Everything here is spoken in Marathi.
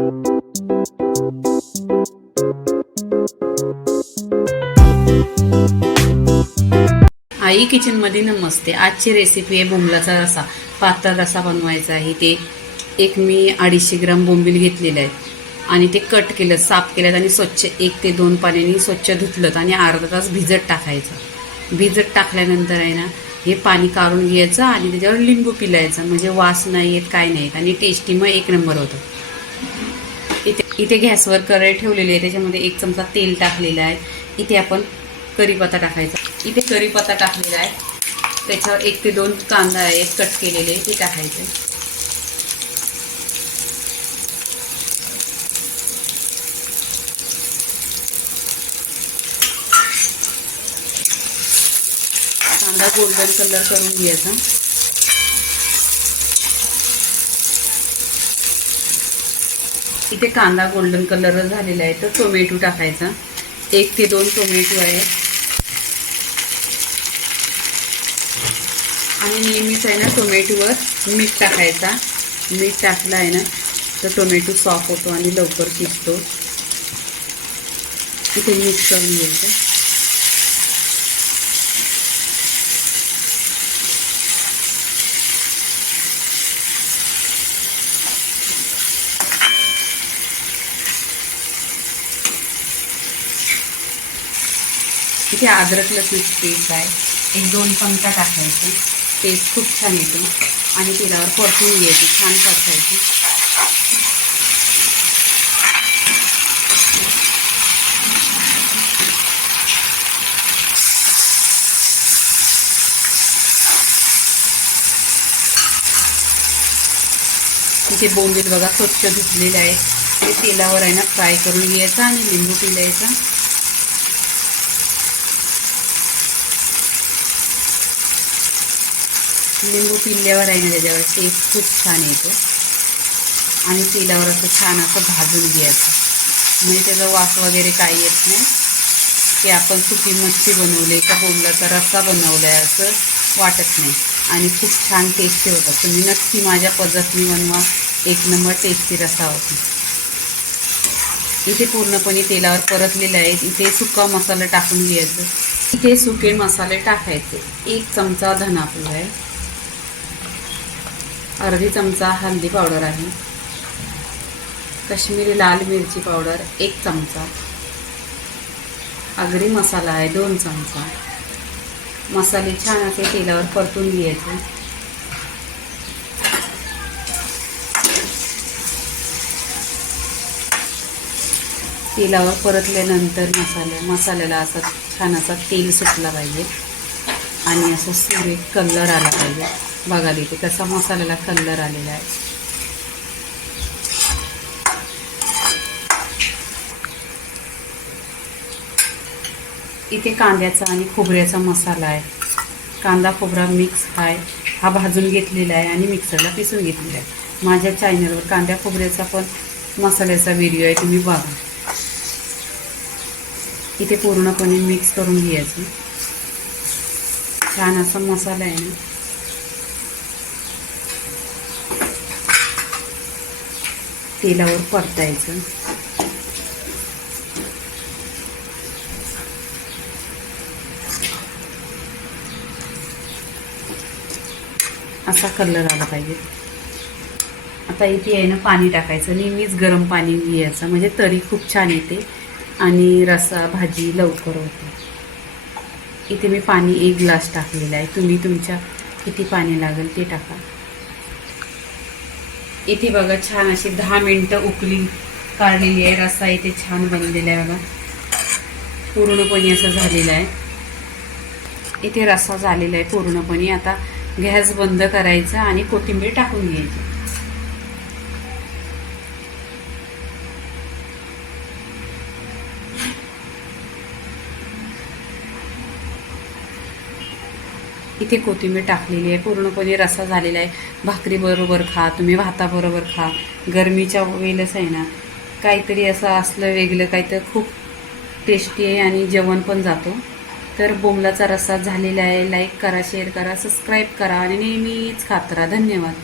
आई किचनमध्ये नमस्ते. आजची रेसिपी आहे बोंबलाचा रसा. पातळ रसा बनवायचा आहे. ते एक मी अडीचशे ग्राम बोंबील घेतलेलं आहे. आणि ते कट केलं साफ केलं आणि स्वच्छ एक ते दोन पाण्याने स्वच्छ धुतलं आणि अर्धा तास भिजत टाकायचं. भिजत टाकल्यानंतर आहे ना हे पाणी काढून घ्यायचं आणि त्याच्यावर लिंबू पिलायचं. म्हणजे वास नाही येत काय नाही आणि टेस्टी मग एक नंबर होतं. इथे गॅसवर करई ठेवलेली आहे. त्याच्यामध्ये एक चमचा तेल टाकलेलं आहे. इथे आपण करीपत्ता टाकायचा. इथे करीपत्ता टाकलेला आहे. त्याच्यावर एक ते दोन कांदा आहेत कट केलेले ते टाकायचे. कांदा गोल्डन कलर करून घ्यायचा. इथे कांदा गोल्डन कलर झालेला आहे तर टोमॅटो टाकायचा. एक ते दोन टोमॅटो आहे आणि नेहमीच आहे ना टोमॅटोवर मीठ टाकायचा. मीठ टाकलं आहे ना तर टोमॅटो सॉफ्ट होतो आणि लवकर शिजतो इथे मिक्स करून घ्यायचं. इथे अद्रक लसूणची पेस्ट आहे. एक दोन चमचा टाकायची. पेस्ट खूप छान येते. आणि तेलावर परतून घ्यायची. छान परतायची. इथे बोंबील बघा स्वच्छ धुतलेले आहे. ते तेलावर आहे ना फ्राय करून घ्यायचा आणि लिंबू पिलायचा. लिंबू पिल्ल्यावर आहे ना त्याच्यावर टेस्ट खूप छान येतो. आणि तेलावर असं छान असं भाजून घ्यायचं. म्हणजे त्याचा वास वगैरे काही येत नाही. की आपण सुकी मच्छी बनवली का बोंबलाचा रस्सा बनवला आहे असं वाटत नाही. आणि खूप छान टेस्टी होतात. तुम्ही नक्की माझ्या पद्धतीने बनवा. एक नंबर टेस्टी रस्सा होतो. इथे पूर्णपणे तेलावर परतलेलं आहे. इथे सुका मसाला टाकून घ्यायचं. इथे सुके मसाले टाकायचे. एक चमचा धनापूर आहे. अर्धी चमचा हल्दी पावडर आहे. कश्मीरी लाल मिरची पावडर एक चमचा. आगरी मसाला आहे दोन चमचा. मसाले छान असे तेलावर परतून घ्यायचे. तेलावर परतल्यानंतर मसाला मसाल्याला असा छान असा तेल सुटला पाहिजे. आणि असं सुरेख कलर आला पाहिजे. बघा इथे कसा मसाल्याला कलर आलेला आहे. इथे कांद्याचा आणि खोबऱ्याचा मसाला आहे. कांदा खोबरा मिक्स आहे. हा भाजून घेतलेला आहे आणि मिक्सरला पिसून घेतलेला आहे. माझ्या चॅनलवर कांद्या खोबऱ्याचा पण मसाल्याचा व्हिडिओ आहे तुम्ही बघा. इथे पूर्णपणे मिक्स करून घ्यायचं. छान असा मसाला आहे ना. तेलावर परतायचं. असा कलर आला पाहिजे. आता इथे आहे ना पाणी टाकायचं. नेहमीच गरम पाणी घ्यायचं. म्हणजे तरी खूप छान येते. आणि रसा भाजी लवकर होते. इथे मी पाणी एक ग्लास टाकलेला आहे. तुम्ही तुमच्या किती पाणी लागेल ते टाका. इथे बघा छान अशी दहा मिनटं उकली काढलेली आहे. रस्सा इथे छान बनलेला आहे बघा. पूर्णपणे असं झालेलं आहे. इथे रस्सा झालेला आहे पूर्णपणे. आता गॅस बंद करायचा आणि कोथिंबीर टाकून घ्यायची. इथे कोथिंबीर टाकलेली आहे पूर्णपणे रसा झालेला आहे. भाकरीबरोबर खा तुम्ही भाताबरोबर खा. गरमीच्या वेळेस आहे ना काहीतरी असं असलं वेगळं काही तर खूप टेस्टी आहे आणि जेवण पण जातो. तर बोंबलाचा रस्सा झालेला आहे लाईक करा शेअर करा सबस्क्राईब करा आणि नेहमीच खात राहा. धन्यवाद.